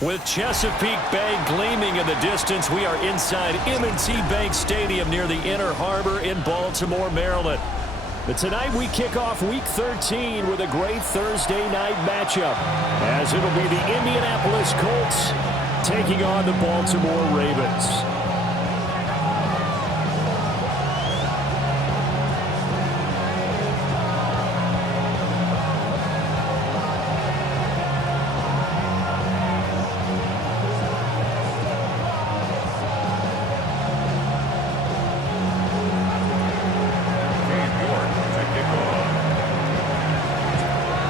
With Chesapeake Bay gleaming in the distance, we are inside M&T Bank Stadium near the Inner Harbor in Baltimore, Maryland. But tonight we kick off Week 13 with a great Thursday night matchup, as it'll be the Indianapolis Colts taking on the Baltimore Ravens.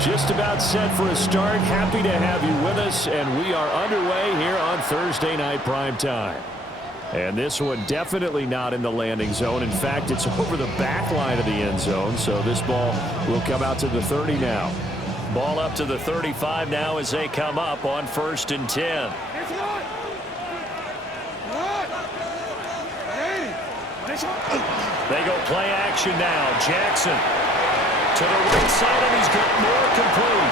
Just about set for a start. Happy to have you with us, and we are underway here on Thursday Night Primetime. And this one definitely not in the landing zone. In fact, it's over the back line of the end zone, so this ball will come out to the 30 now. Ball up to the 35 now as they come up on 1st and 10. They go play action now. Jackson to the right side, and he's got more complete.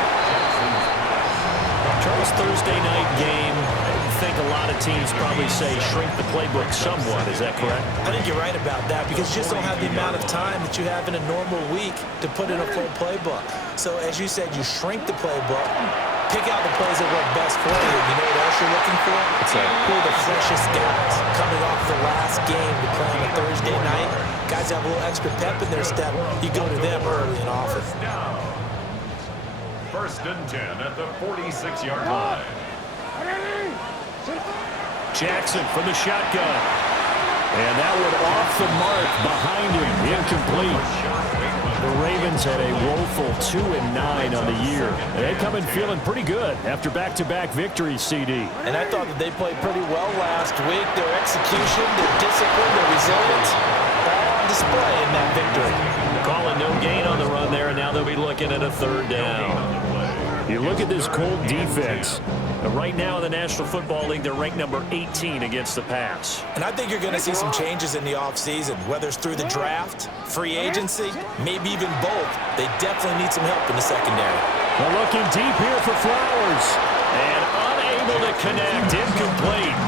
Charles, Thursday night game, I think a lot of teams probably say shrink the playbook somewhat. Is that correct? I think you're right about that, because you just don't have the amount of time that you have in a normal week to put in a full playbook. So as you said, you shrink the playbook, pick out the plays that work best for you. You know what else you're looking for? Who are the freshest guys coming off the last game to play on a Thursday night? Guys have a little extra pep in their step. You go to them early and often. 1st and 10 at the 46-yard line. Jackson from the shotgun. And that one off the mark behind him. Incomplete. The Ravens had a woeful 2-9 on the year. And they come in feeling pretty good after back-to-back victories, CD. And I thought that they played pretty well last week. Their execution, their discipline, their resilience, all on display in that victory. Calling no gain on the run there, and now they'll be looking at a 3rd down. You look at this Colt defense. Right now in the National Football League, they're ranked number 18 against the pass. And I think you're going to see some changes in the offseason, whether it's through the draft, free agency, maybe even both. They definitely need some help in the secondary. Well, looking deep here for Flowers. And unable to connect, incomplete.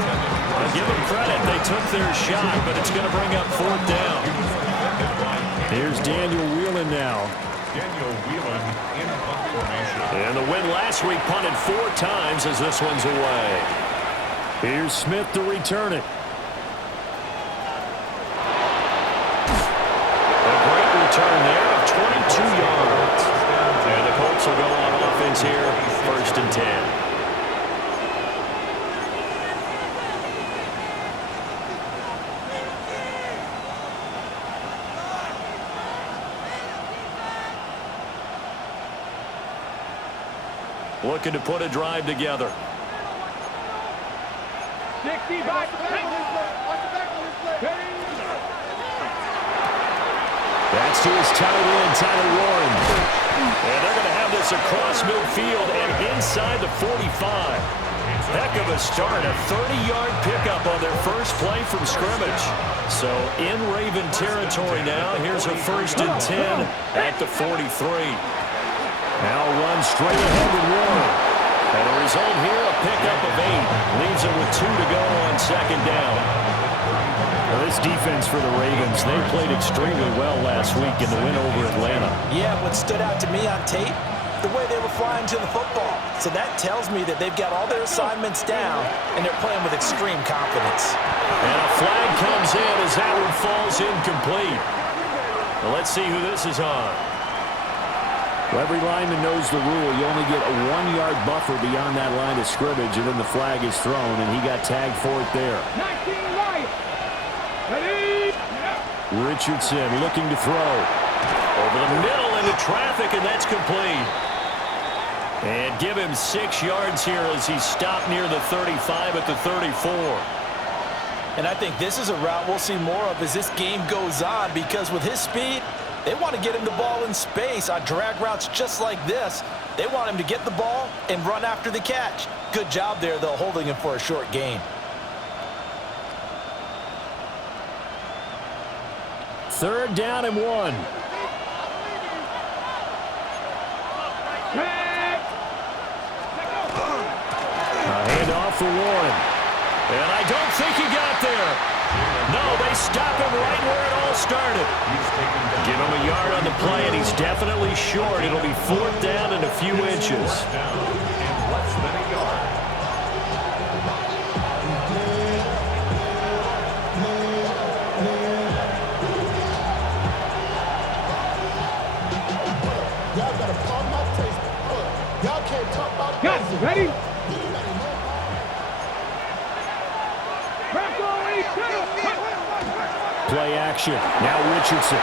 I'll give them credit. They took their shot, but it's going to bring up 4th down. Here's Daniel Whelan now. Daniel Whelan in punt formation. And the win last week, punted 4 times as this one's away. Here's Smith to return it. A great return there of 22 yards. And the Colts will go on offense here, 1st and 10. Looking to put a drive together. That's to his tight end, Tyler Warren. And they're going to have this across midfield and inside the 45. Heck of a start, a 30-yard pickup on their first play from scrimmage. So in Raven territory now, here's a 1st and 10 at the 43. Now run straight ahead with Warren. And the result here, a pickup of 8. Leaves it with 2 to go on 2nd down. Well, this defense for the Ravens, they played extremely well last week in the win over Atlanta. Yeah, what stood out to me on tape, the way they were flying to the football. So that tells me that they've got all their assignments down, and they're playing with extreme confidence. And a flag comes in as that one falls incomplete. Well, let's see who this is on. Well, every lineman knows the rule. You only get a 1-yard buffer beyond that line of scrimmage, and then the flag is thrown, and he got tagged for it there. 19 right. Ready? Richardson looking to throw. Over the middle into traffic, and that's complete. And give him 6 yards here as he stopped near the 35 at the 34. And I think this is a route we'll see more of as this game goes on, because with his speed, they want to get him the ball in space on drag routes just like this. They want him to get the ball and run after the catch. Good job there, though, holding him for a short gain. 3rd down and 1. A handoff for Warren. And I don't think he got there. No, they stop him right where it all started. Give him a yard on the play, and he's definitely short. It'll be 4th down and a few inches. Less than a yard. Guys, ready? Play action. Now Richardson.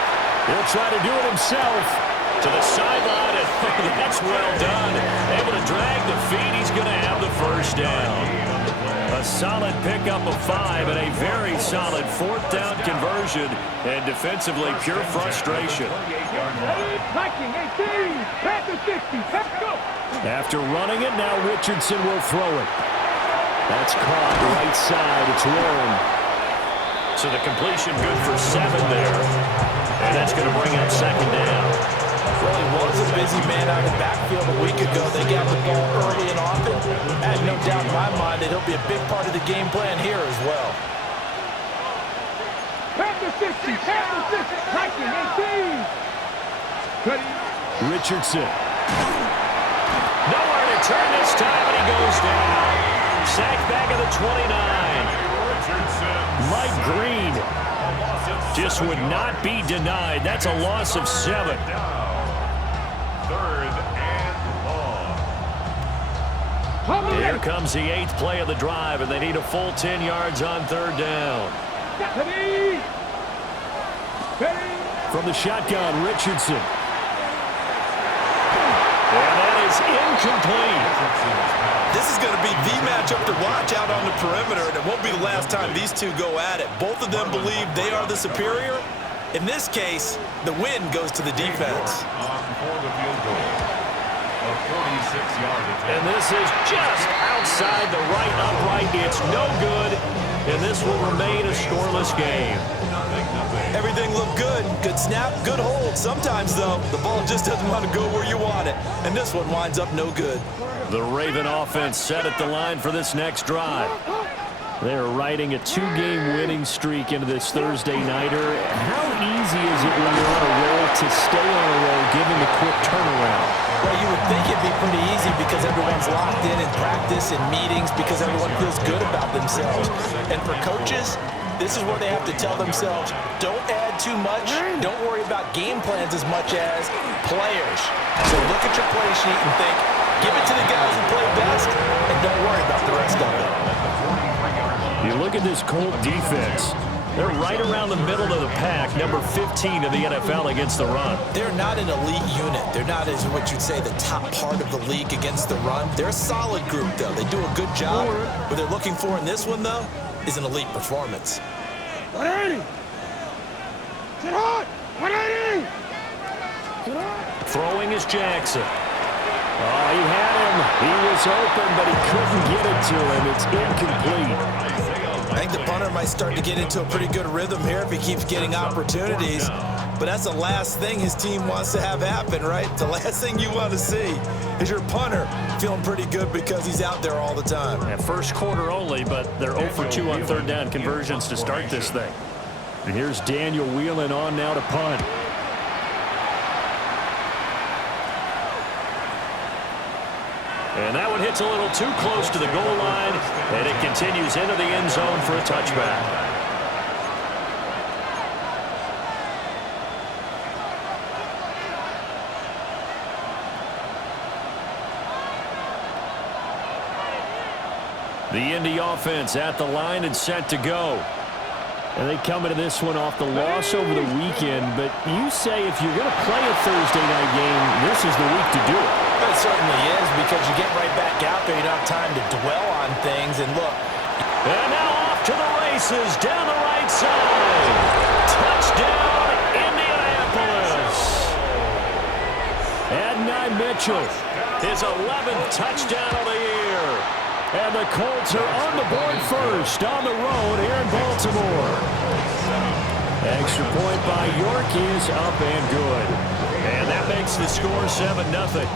He'll try to do it himself. To the sideline, and that's well done. Able to drag the feet. He's going to have the first down. A solid pickup of 5 and a very solid 4th down conversion. And defensively, pure frustration. Hiking 18, back to 60, let's go. After running it, now Richardson will throw it. That's caught right side. It's Warren. So the completion good for 7 there. And that's going to bring up 2nd down. Well, he was a busy man out in the backfield a week ago. They got the ball early and often. I have no doubt in my mind that he'll be a big part of the game plan here as well. Back to 60, hiking 18. Ready? Richardson. Nowhere to turn this time, and he goes down. Sacked back at the 29. Mike Green just would not be denied. That's a loss of 7. 3rd and long. Here comes the 8th play of the drive, and they need a full 10 yards on 3rd down. Ready? Ready? From the shotgun, Richardson. And that is incomplete. This is going to be the matchup to watch out on the perimeter, and it won't be the last time these two go at it. Both of them believe they are the superior. In this case, the win goes to the defense. For the field goal. A 46-yard attempt. And this is just outside the right upright. It's no good, and this will remain a scoreless game. Everything looked good. Good snap, good hold. Sometimes, though, the ball just doesn't want to go where you want it. And this one winds up no good. The Raven offense set at the line for this next drive. They're riding a 2-game winning streak into this Thursday nighter. How easy is it when you're on a roll to stay on a roll given the quick turnaround? Well, you would think it'd be pretty easy because everyone's locked in practice and meetings because everyone feels good about themselves. And for coaches, this is where they have to tell themselves, don't add too much, don't worry about game plans as much as players. So look at your play sheet and think, give it to the guys who play best, and don't worry about the rest of it. You look at this Colt defense. They're right around the middle of the pack, number 15 in the NFL against the run. They're not an elite unit. They're not, as what you'd say, the top part of the league against the run. They're a solid group, though. They do a good job. What they're looking for in this one, though, is an elite performance. 180. Sit hard. 180. Throwing is Jackson. Oh, he had him. He was open, but he couldn't get it to him. It's incomplete. I think the punter might start to get into a pretty good rhythm here if he keeps getting opportunities. But that's the last thing his team wants to have happen, right? The last thing you want to see is your punter feeling pretty good because he's out there all the time. Yeah, first quarter only, but they're 0 for 2 on 3rd down conversions to start this thing. And here's Daniel Whelan on now to punt. And that one hits a little too close to the goal line, and it continues into the end zone for a touchback. The Indy offense at the line and set to go. And they come into this one off the loss over the weekend, but you say if you're going to play a Thursday night game, this is the week to do it. It certainly is, because you get right back out there. You don't have time to dwell on things. And look. And now off to the races down the right side. Touchdown, Indianapolis. Adonai Mitchell. His 11th touchdown of the year. And the Colts are on the board first on the road here in Baltimore. Extra point by York is up and good. And that makes the score 7-0.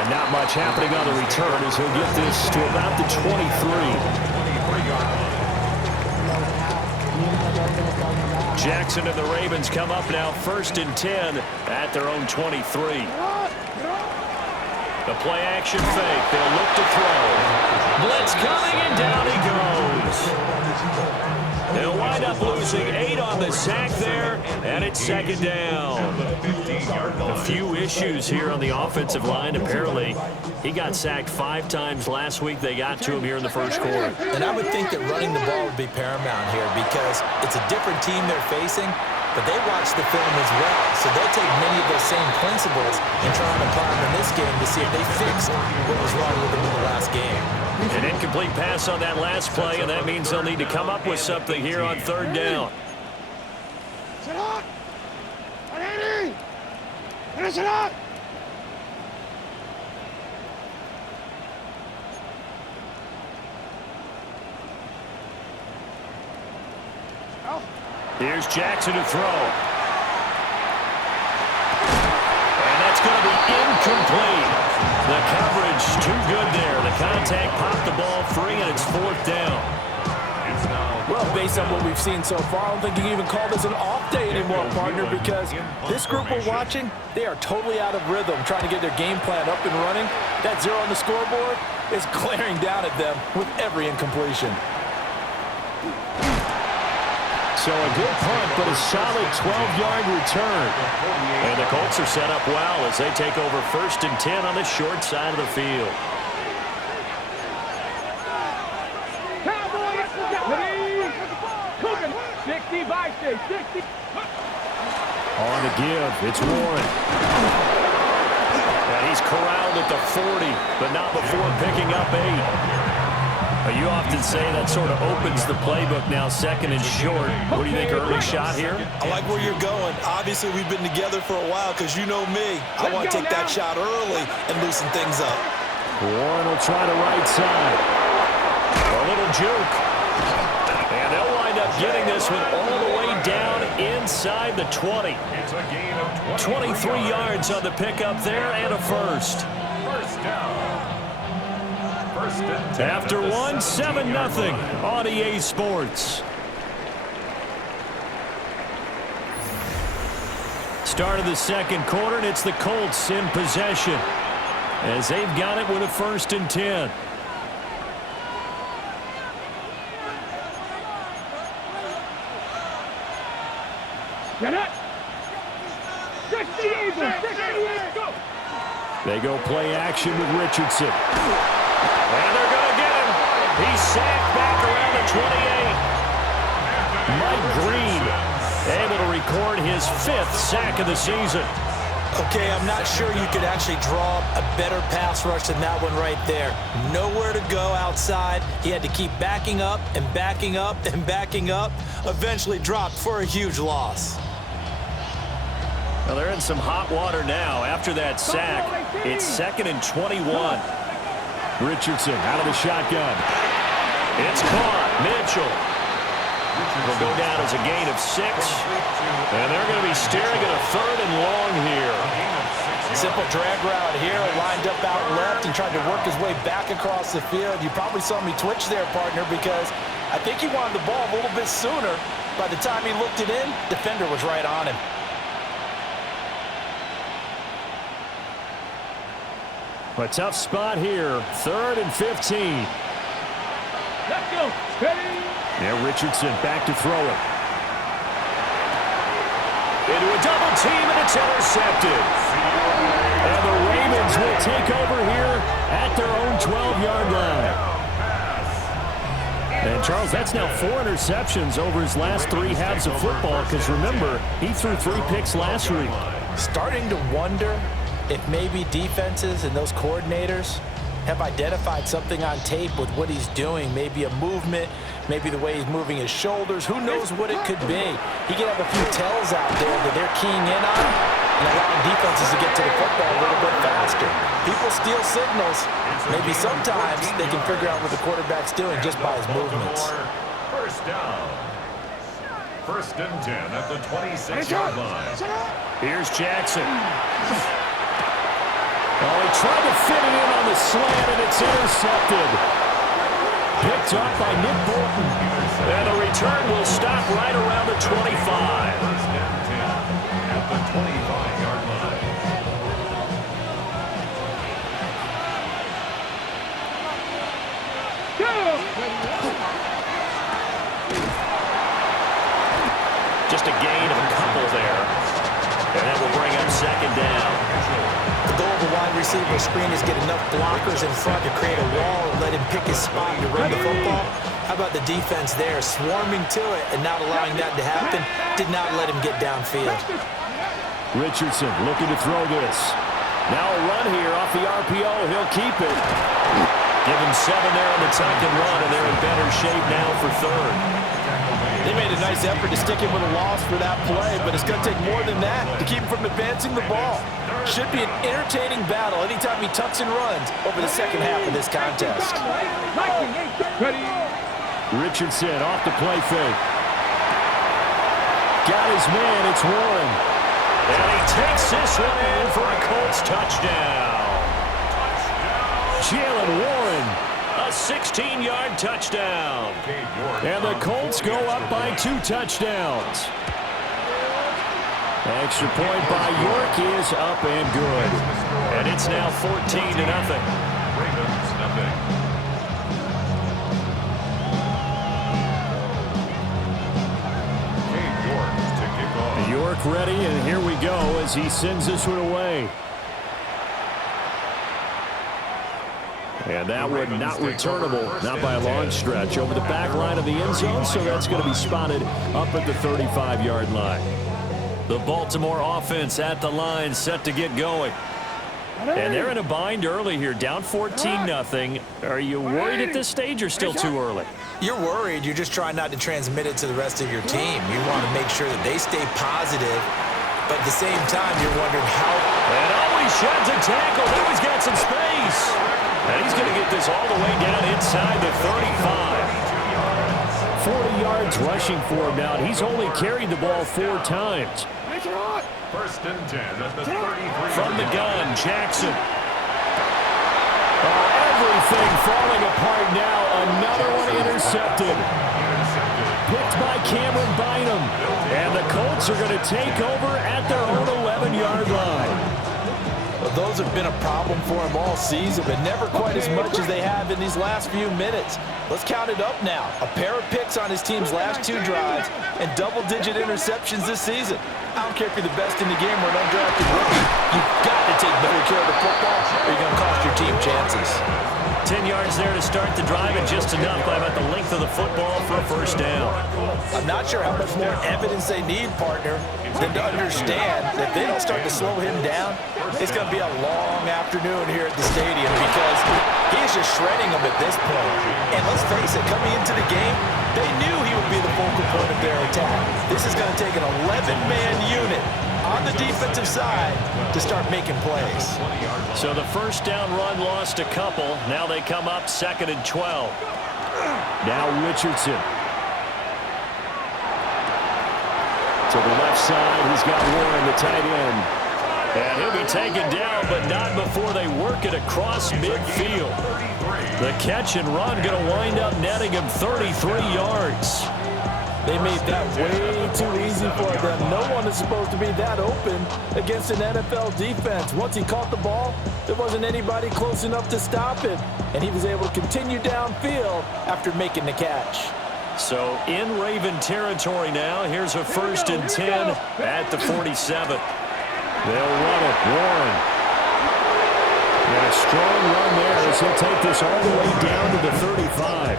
And not much happening on the return as he'll get this to about the 23. Jackson and the Ravens come up now 1st and 10 at their own 23. The play action fake. They'll look to throw. Blitz coming and down he goes. They'll wind up losing 8 on the sack there, and it's 2nd down. A few issues here on the offensive line. Apparently, he got sacked 5 times last week. They got to him here in the 1st quarter. And I would think that running the ball would be paramount here because it's a different team they're facing, but they watch the film as well. So they'll take many of those same principles and try and apply them in this game to see if they fix what was wrong with them in the last game. An incomplete pass on that last play, and that means they'll need to come up with something here on 3rd down. Sit up! Ready! Finish it up! Here's Jackson to throw. And that's going to be incomplete. The coverage too good there. The contact popped the ball free, and it's 4th down. Well, based on what we've seen so far, I don't think you can even call this an off day anymore, partner, because this group we're watching, they are totally out of rhythm, trying to get their game plan up and running. That 0 on the scoreboard is glaring down at them with every incompletion. So a good punt, but a solid 12-yard return. And the Colts are set up well as they take over 1st and 10 on the short side of the field. Cowboys! Ready! Cooking! 60 by 60. On the give, it's Warren. And he's corralled at the 40, but not before picking up 8. You often say that sort of opens the playbook now, 2nd and short. What do you think, early shot here? I like where you're going. Obviously, we've been together for a while because you know me. I want to take that shot early and loosen things up. Warren will try the right side. A little juke. And they'll wind up getting this one all the way down inside the 20. 23 yards on the pickup there and a first. First down. After 1, 7-0 on EA Sports. Start of the 2nd quarter, and it's the Colts in possession as they've got it with a 1st and 10. Get it! 68, 68, go! They go play action with Richardson. And they're going to get him. He's sacked back around the 28. Mike Green able to record his 5th sack of the season. Okay, I'm not sure you could actually draw a better pass rush than that one right there. Nowhere to go outside. He had to keep backing up and backing up and backing up. Eventually dropped for a huge loss. Well, they're in some hot water now. After that sack, it's 2nd and 21. Richardson out of the shotgun. It's caught. Mitchell will go down as a gain of 6. And they're going to be staring at a 3rd and long here. Simple drag route here, lined up out left and tried to work his way back across the field. You probably saw me twitch there, partner, because I think he wanted the ball a little bit sooner. By the time he looked it in, defender was right on him. A tough spot here. 3rd and 15. Let's go! Steady! Now Richardson back to throw it. Into a double team, and it's intercepted. And the Ravens will take over here at their own 12-yard line. And, Charles, that's now 4 interceptions over his last 3 halves of football because, remember, he threw 3 picks last week. Starting to wonder if maybe defenses and those coordinators have identified something on tape with what he's doing. Maybe a movement, maybe the way he's moving his shoulders. Who knows what it could be? He could have a few tells out there that they're keying in on and allowing defenses to get to the football a little bit faster. People steal signals. Maybe sometimes they can figure out what the quarterback's doing just by his movements. First down. 1st and 10 at the 26-yard line. Here's Jackson. Oh, he tried to fit it in on the slant, and it's intercepted. Picked up by Nick Bolton. And the return will stop right around the 25. First down 10 at the 25-yard line. Just a gain of a couple there. And that will bring up second down. The goal of a wide receiver screen is get enough blockers in front to create a wall and let him pick his spot to run the football. How about the defense there, swarming to it and not allowing that to happen? Did not let him get downfield. Richardson looking to throw this. Now a run here off the RPO. He'll keep it. Give him 7 there on the tuck and run, and they're in better shape now for third. They made a nice effort to stick him with a loss for that play, but it's going to take more than that to keep him from advancing the ball. Should be an entertaining battle anytime he tucks and runs over the second half of this contest. Richardson off the play fake. Got his man. It's Warren. And he takes this one in for a Colts touchdown. Jalen Warren. A 16-yard touchdown. And the Colts go up by 2 touchdowns. Extra point by York is up and good. And it's now 14-0. Ravens nothing. York to kick off. York ready, and here we go as he sends this one away. And that one not returnable, not by a long stretch, over the back line of the end zone, so that's going to be spotted up at the 35-yard line. The Baltimore offense at the line, set to get going. And they're in a bind early here, down 14-0. Are you worried at this stage or still too early? You're worried. You're just trying not to transmit it to the rest of your team. You want to make sure that they stay positive, but at the same time, you're wondering how. And always sheds a tackle. Now he's got some space. And he's going to get this all the way down inside the 35. 40 yards rushing for him now. He's only carried the ball 4 times. First and 10 at the 33. From the gun, Jackson. Everything falling apart now. Another one intercepted. Picked by Cameron Bynum. And the Colts are going to take over at their own 11-yard line. Well, those have been a problem for him all season, but never quite as much as they have in these last few minutes. Let's count it up now. A pair of picks on his team's last 2 drives and double-digit interceptions this season. I don't care if you're the best in the game or an undrafted rookie. You've got to take better care of the football or you're going to cost your team chances. 10 yards there to start the drive, and just enough by about the length of the football for a first down. I'm not sure how much more evidence they need, partner, than to understand that if they don't start to slow him down, it's going to be a long afternoon here at the stadium because he is just shredding them at this point. And let's face it, coming into the game, they knew he would be the focal point of their attack. This is going to take an 11-man unit on the defensive side to start making plays. So the first down run lost a couple. Now they come up 2nd and 12. Now Richardson. To the left side, he's got Warren, the tight end. And he'll be taken down, but not before they work it across midfield. The catch and run going to wind up netting him 33 yards. They made that way too easy for them. No one is supposed to be that open against an NFL defense. Once he caught the ball, there wasn't anybody close enough to stop him, and he was able to continue downfield after making the catch. So in Raven territory now. Here's a 1st and 10 at the 47. They'll run it. Warren. And a strong run there as he'll take this all the way down to the 35.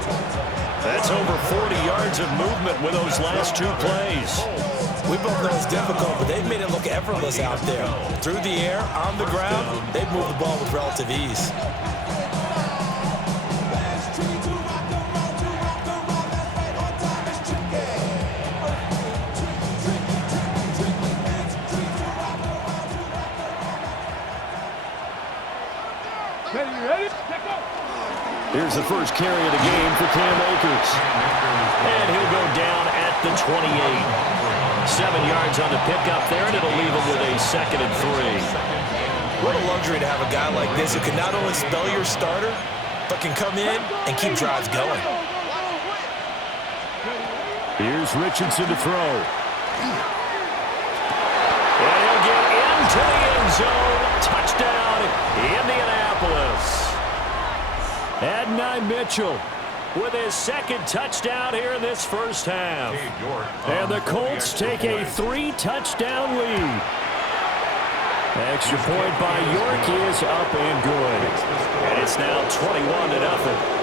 That's over 40 yards of movement with those last 2 plays. We both know it's difficult, but they've made it look effortless out there. Through the air, on the ground, they've moved the ball with relative ease. Here's the first carry of the game for Cam Akers. And he'll go down at the 28. 7 yards on the pickup there, and it'll leave him with a 2nd and 3. What a luxury to have a guy like this who can not only spell your starter, but can come in and keep drives going. Here's Richardson to throw. And he'll get into the end zone. Touchdown, Indianapolis. Adonai Mitchell with his second touchdown here in this first half. And the Colts take a 3-touchdown lead. Extra point by York is up and good. And it's now 21-0.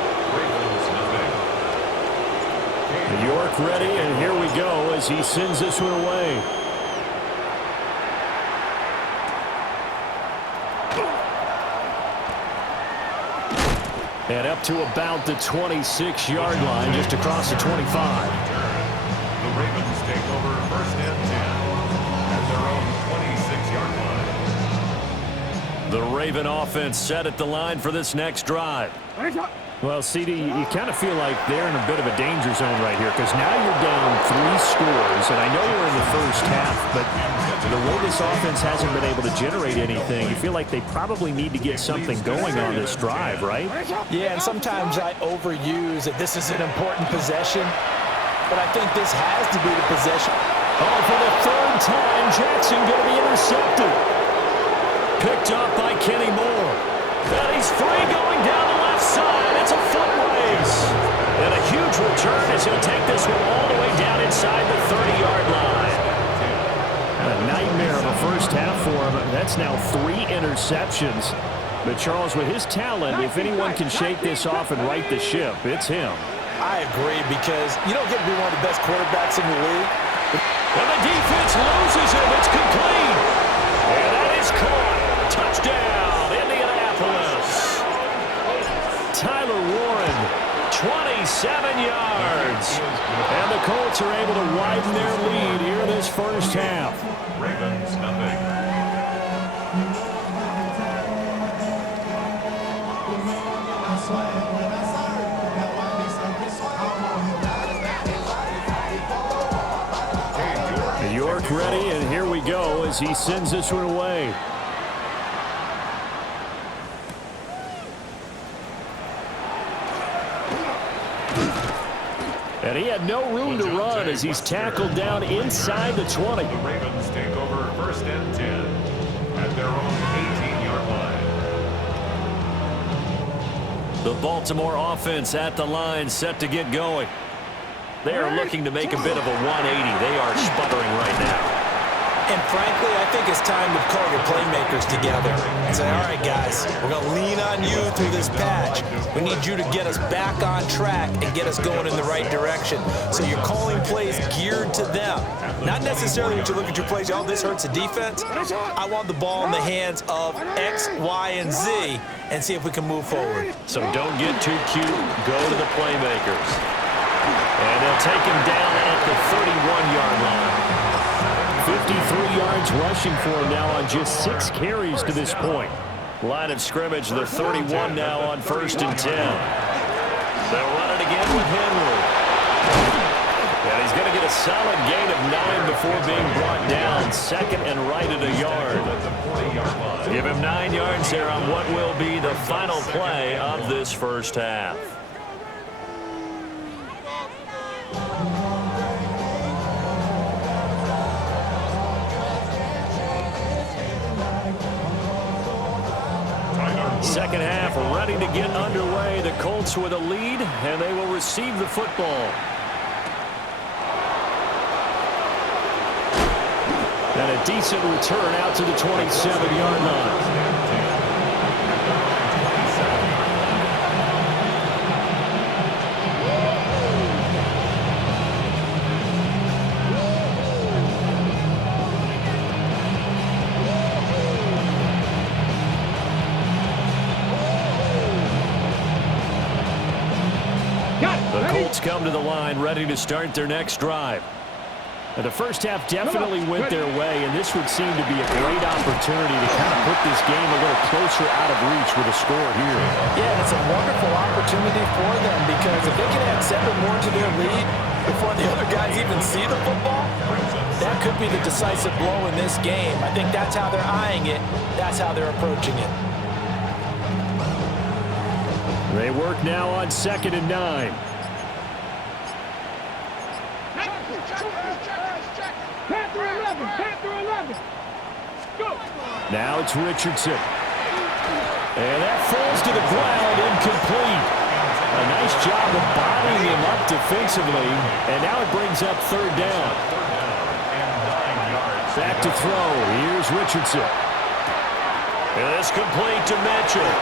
York ready, and here we go as he sends this one away. And up to about the 26-yard line, just across the 25. The Ravens take over first and 10 at their own 26-yard line. The Raven offense set at the line for this next drive. Well, CD, you kind of feel like they're in a bit of a danger zone right here because now you're down 3 scores, and I know we're in the first half, but the way this offense hasn't been able to generate anything, you feel like they probably need to get something going on this drive, right? Yeah, and sometimes I overuse that this is an important possession, but I think this has to be the possession. Oh, for the third time, Jackson going to be intercepted. Picked up by Kenny Moore. And he's free going down the left side. It's a foot race. And a huge return as he'll take this one all the way down inside the 30-yard line. A nightmare of a first half for him. That's now 3 interceptions. But Charles, with his talent, if anyone can shake this off and right the ship, it's him. I agree, because you don't get to be one of the best quarterbacks in the league. And the defense loses him. It's complete. And that is caught. Touchdown, Indianapolis. Tyler Warren, 27 yards. And the Colts are able to widen their lead here in this first half. Ravens nothing. York ready, and here we go as he sends this one away. And he had no room to run as he's tackled down inside the 20. The Ravens take over first and 10 at their own 18-yard line. The Baltimore offense at the line, set to get going. They are looking to make a bit of a 180. They are sputtering right now. And frankly, I think it's time to call your playmakers together and say, all right, guys, we're going to lean on you through this patch. We need you to get us back on track and get us going in the right direction. So you're calling plays geared to them. Not necessarily when you look at your plays, oh, this hurts the defense. I want the ball in the hands of X, Y, and Z and see if we can move forward. So don't get too cute. Go to the playmakers. And they'll take him down at the 31-yard line. 53 yards rushing for him now on just 6 carries to this point. Line of scrimmage, the 31 now on first and 10. They'll run it again with Henry. And he's going to get a solid gain of 9 before being brought down. Second and right at a yard. Give him 9 yards there on what will be the final play of this first half. Second half ready to get underway. The Colts with a lead, and they will receive the football. And a decent return out to the 27-yard line. The Colts come to the line ready to start their next drive. And the first half definitely went their way, and this would seem to be a great opportunity to kind of put this game a little closer out of reach with a score here. Yeah, and it's a wonderful opportunity for them because if they can add 7 more to their lead before the other guys even see the football, that could be the decisive blow in this game. I think that's how they're eyeing it. That's how they're approaching it. They work now on 2nd and 9. Panther 11, Panther 11. Go. Now it's Richardson. And that falls to the ground, incomplete. A nice job of bodying him up defensively, and now it brings up 3rd down. Back to throw. Here's Richardson. And it's complete to Mitchell.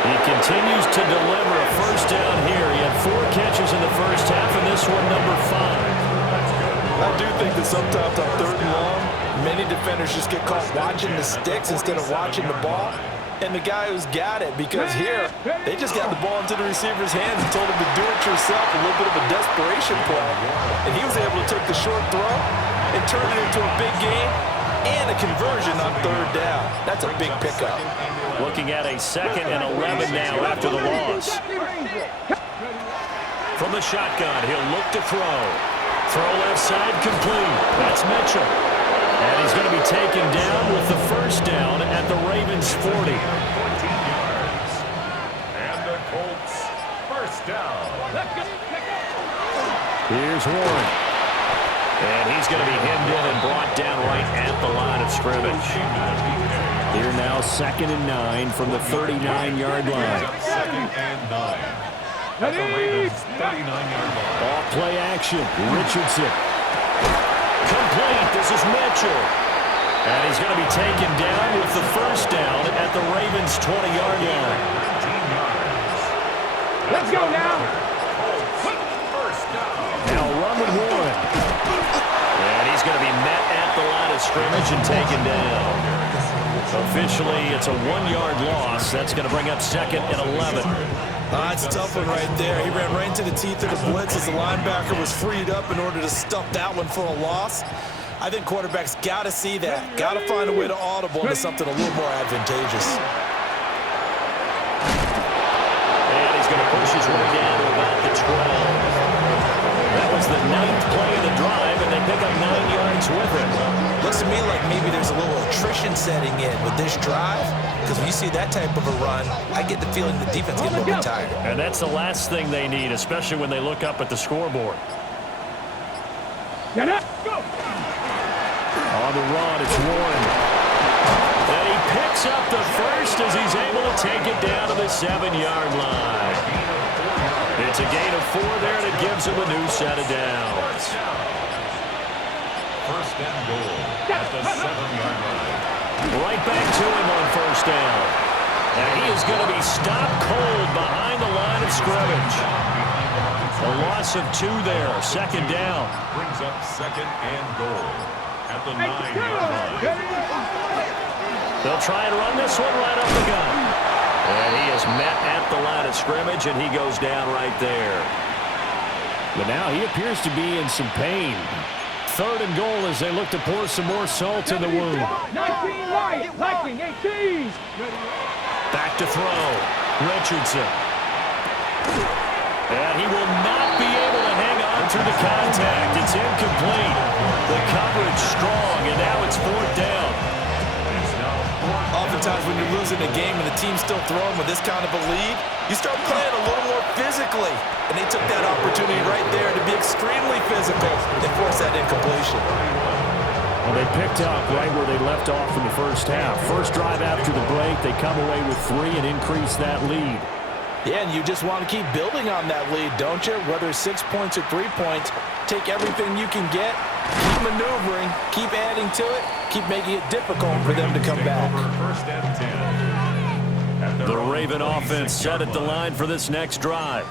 He continues to deliver a 1st down here. He had 4 catches in the 1st half, and this one number 5. I do think that sometimes on 3rd and long, many defenders just get caught watching the sticks instead of watching the ball. And the guy who's got it, because here, they just got the ball into the receiver's hands and told him to do it yourself, a little bit of a desperation play. And he was able to take the short throw and turn it into a big gain and a conversion on 3rd down. That's a big pickup. Looking at a 2nd and 11 now after the loss. From the shotgun, he'll look to throw. Throw left side complete. That's Mitchell. And he's going to be taken down with the 1st down at the Ravens 40. 14 yards. And the Colts 1st down. Here's Warren. And he's going to be hemmed in and brought down right at the line of scrimmage. Here now 2nd and 9 from the 39-yard line. 2nd and 9. At the Ravens 39-yard line. Off play action. Richardson. Complete. This is Mitchell. And he's going to be taken down with the 1st down at the Ravens 20-yard line. 15 yards. Let's go now. First down. Now run with Warren. And he's going to be met at the line of scrimmage and taken down. Officially, it's a 1-yard loss. That's going to bring up 2nd and 11. That's a tough one right there. He ran right into the teeth of the blitz as the linebacker was freed up in order to stuff that one for a loss. I think quarterbacks got to see that. Got to find a way to audible into something a little more advantageous. And he's going to push his way down to about the 12. That was the 9th play of the drive, and they pick up 9 yards with it. Looks to me like maybe there's a little attrition setting in with this drive, because when you see that type of a run, I get the feeling the defense gets a little bit tired. And that's the last thing they need, especially when they look up at the scoreboard. Get up. Go. On the run, it's Warren. And he picks up the 1st as he's able to take it down to the 7-yard line. It's a gain of 4 there, and it gives him a new set of downs. 1st and goal at the 7-yard line. Right back to him on 1st down. And he is going to be stopped cold behind the line of scrimmage. A loss of 2 there, 2nd down. Brings up 2nd and goal at the 9-yard line. They'll try and run this one right up the gun. And he is met at the line of scrimmage, and he goes down right there. But now he appears to be in some pain. 3rd and goal as they look to pour some more salt in the wound. 19 right, lacking 18. Back to throw. Richardson. And he will not be able to hang on through the contact. It's incomplete. The coverage strong, and now it's 4th down. Oftentimes when you're losing a game and the team's still throwing with this kind of a lead, you start playing a little more physically. And they took that opportunity right there to be extremely physical and force that incompletion. Well, they picked up right where they left off in the 1st half. First drive after the break, they come away with 3 and increase that lead. Yeah, and you just want to keep building on that lead, don't you? Whether it's 6 points or 3 points, take everything you can get, keep maneuvering, keep adding to it, keep making it difficult for them to come back. 1st and 10. The Raven offense set at the line for this next drive.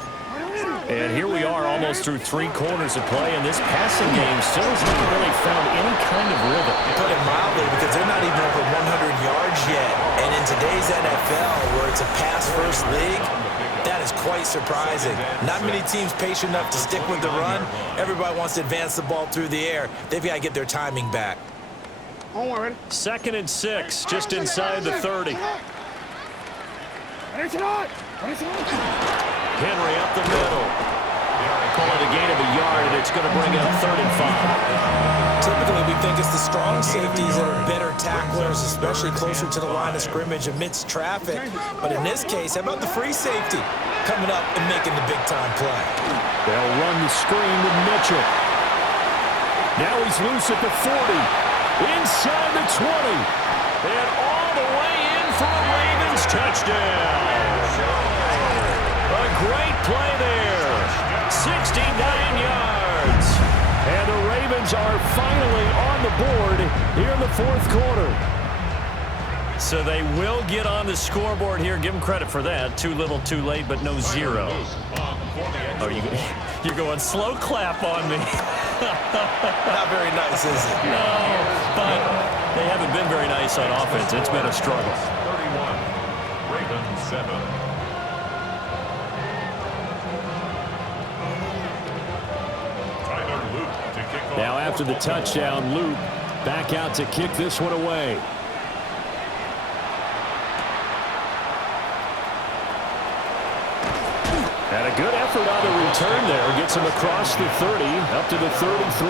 And here we are almost through 3 quarters of play, and this passing game still has not really found any kind of rhythm. Put it mildly, because they're not even over 100 yards yet. And in today's NFL, where it's a pass-first league, that is quite surprising. Not many teams patient enough to stick with the run. Everybody wants to advance the ball through the air. They've got to get their timing back. 2nd and 6, just inside the 30. Henry up the middle. They'll call it a gain of a yard, and it's going to bring up 3rd and 5. Typically, we think it's the strong safeties that are better tacklers, especially closer to the line of scrimmage amidst traffic. But in this case, how about the free safety coming up and making the big-time play? They'll run the screen with Mitchell. Now he's loose at the 40. Inside the 20. And all the way in for a Ravens touchdown. A great play there. 69 yards. And the Ravens are finally on the board here in the 4th quarter. So they will get on the scoreboard here. Give them credit for that. Too little, too late, but no zero. Oh, you're going slow clap on me. Not very nice, is it? No, but they haven't been very nice on offense. It's been a struggle. 31, Ravens 7. Now after the touchdown, Luke back out to kick this one away. And a good effort on the return there. Gets him across the 30, up to the 33.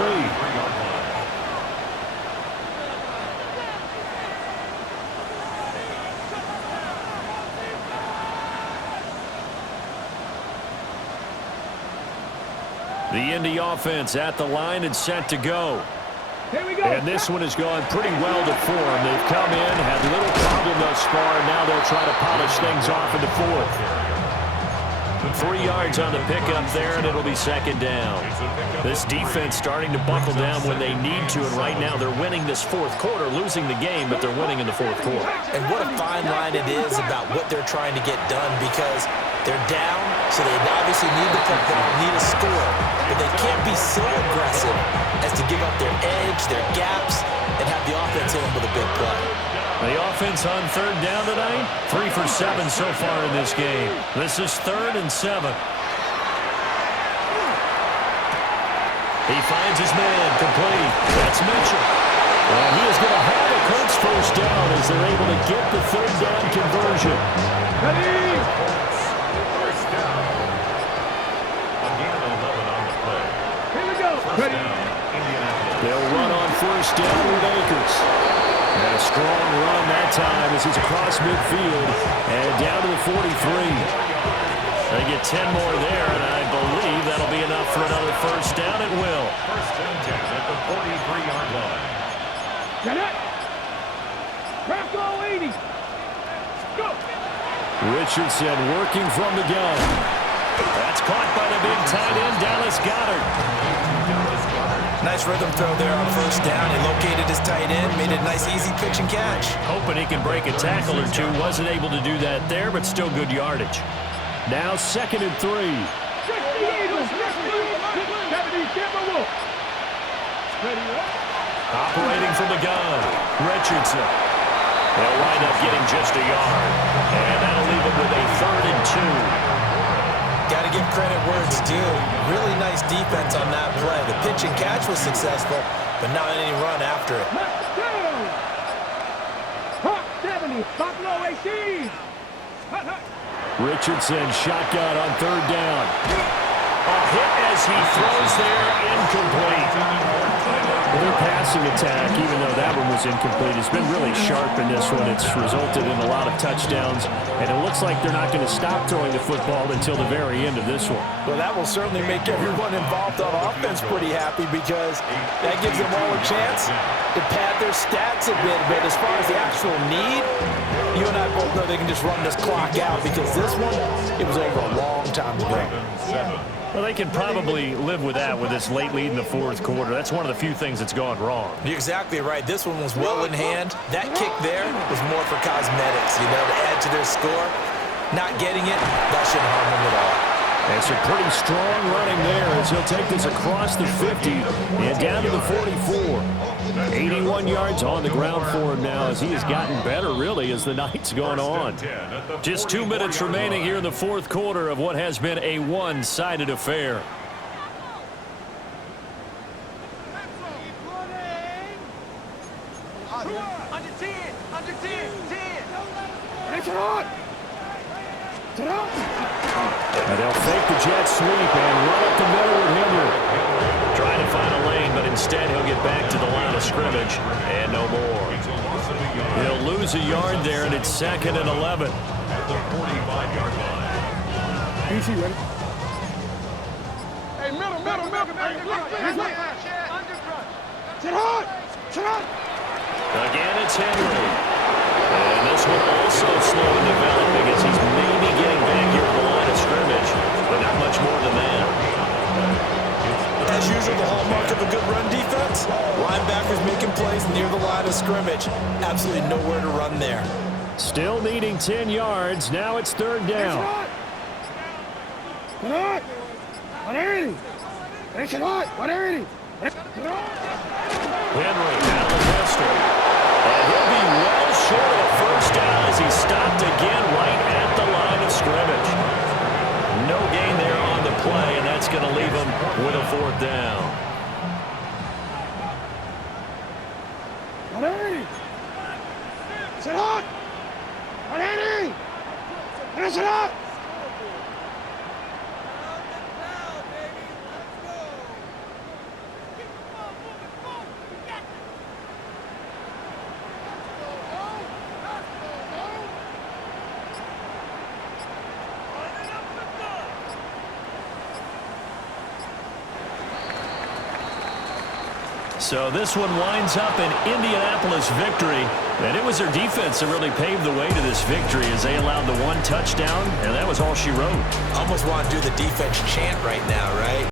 The Indy offense at the line and set to go. Here we go. And this one has gone pretty well to form. They've come in, had little problem thus far, and now they'll try to polish things off in the 4th. 3 yards on the pickup there, and it'll be 2nd down. This defense starting to buckle down when they need to, and right now they're winning this 4th quarter, losing the game, but they're winning in the 4th quarter. And what a fine line it is about what they're trying to get done, because they're down, so they obviously need the football, need a score, but they can't be so aggressive as to give up their edge, their gaps, and have the offense hit them with a big play. The offense on 3rd down tonight, 3 for 7 so far in this game. This is 3rd and 7. He finds his man, complete. That's Mitchell. And he is going to have a Colts 1st down as they're able to get the 3rd down conversion. Ready? First down. Again, 11 on the play. Here we go. Ready? Indianapolis. They'll run on 1st down with Akers. And a strong run that time as he's across midfield and down to the 43. They get 10 more there, and I believe that'll be enough for another 1st down. It will. 1st and 10 at the 43-yard line. Get it. Crack all 80. Go. Richardson working from the gun. That's caught by the big tight end, Dallas Goedert. Nice rhythm throw there on 1st down. He located his tight end, made it a nice, easy pitch and catch. Hoping he can break a tackle or two. Wasn't able to do that there, but still good yardage. Now 2nd and 3. 60 Eagles. 70 Timberwolves. Ready up. Operating from the gun, Richardson. They'll wind up getting just a yard. And that'll leave him with a 3rd and 2. Got to give credit where it's due. Really nice defense on that play. The pitch and catch was successful, but not any run after it. Touchdown. Hawk 70. Buffalo 18. Hut, hut. Richardson shotgun on 3rd down. A hit as he throws there, incomplete. Their passing attack, even though that one was incomplete, has been really sharp in this one. It's resulted in a lot of touchdowns, and it looks like they're not going to stop throwing the football until the very end of this one. Well, that will certainly make everyone involved on offense pretty happy, because that gives them all a chance to pad their stats a bit. But as far as the actual need, you and I both know they can just run this clock out, because this one, it was over a long time ago. Well, they can probably live with that with this late lead in the 4th quarter. That's one of the few things that's gone wrong. You're exactly right. This one was well in hand. That kick there was more for cosmetics, to add to their score. Not getting it, that shouldn't harm them at all. And some pretty strong running there as he'll take this across the 50 and down to the 44. 81 yards on the ground for him now as he has gotten better, really, as the night's gone on. Just 2 minutes remaining here in the 4th quarter of what has been a one-sided affair. Nice run. And they'll fake the jet sweep and run up the middle with Henry. Trying to find a lane, but instead he'll get back to the line of scrimmage and no more. He'll lose a yard there, and it's 2nd and 11. At the 45-yard line. Easy, ready? Hey, middle. Sit hard! Again, it's Henry. And this one also slow in developing as he's maybe getting back here at the line of scrimmage, but not much more than that. As usual, the hallmark of a good run defense, linebackers making plays near the line of scrimmage. Absolutely nowhere to run there. Still needing 10 yards. Now it's 3rd down. Henry, out of the pistol. And he'll be well short of first down as he's stopped again right at the line of scrimmage. No gain there on the play, and that's going to leave him with a 4th down. sit hard! Sit hard! So this one winds up an Indianapolis victory, and it was their defense that really paved the way to this victory as they allowed the 1 touchdown, and that was all she wrote. Almost want to do the defense chant right now, right?